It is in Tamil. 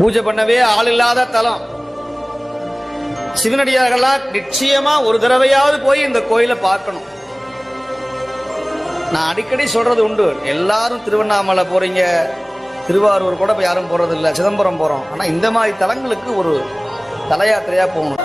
பூஜை பண்ணவே ஆள் இல்லாத தலம். சிவனடியார்கள்லாம் நிச்சயமா ஒரு தடவையாவது போய் இந்த கோயிலை பார்க்கணும். நான் அடிக்கடி சொல்றது உண்டு, எல்லாரும் திருவண்ணாமலை போறீங்க, திருவாரூர் கூட யாரும் போறது இல்லை, சிதம்பரம் போறோம். ஆனா இந்த மாதிரி தலங்களுக்கு ஒரு தல யாத்திரையா போகணும்.